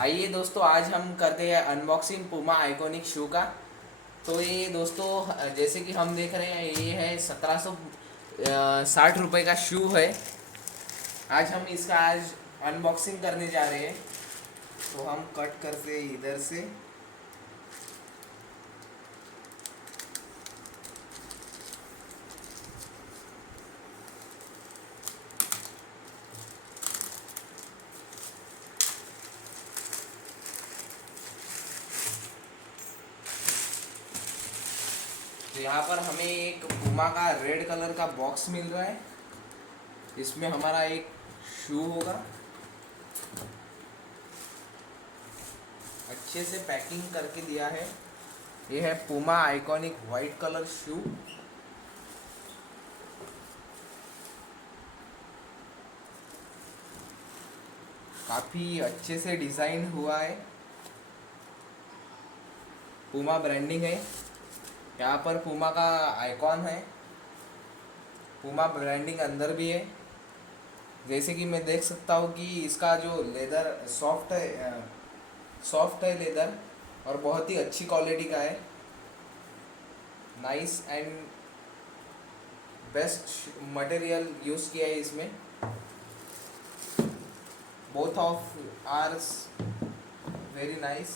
आइए दोस्तों, आज हम करते हैं अनबॉक्सिंग पूमा आइकॉनिक शू का। तो ये दोस्तों जैसे कि हम देख रहे हैं, ये है 1760 रुपये का शू है। आज अनबॉक्सिंग करने जा रहे हैं। तो हम कट करते हैं इधर से। तो यहाँ पर हमें एक पूमा का रेड कलर का बॉक्स मिल रहा है। इसमें हमारा एक शू होगा। अच्छे से पैकिंग करके दिया है। ये है पूमा आइकॉनिक वाइट कलर शू। काफ़ी अच्छे से डिज़ाइन हुआ है। पूमा ब्रांडिंग है। यहाँ पर पूमा का आइकॉन है। पूमा ब्रांडिंग अंदर भी है। जैसे कि मैं देख सकता हूँ कि इसका जो लेदर सॉफ्ट है लेदर, और बहुत ही अच्छी क्वालिटी का है। Nice and best material use किया है इसमें। Both of ours very nice.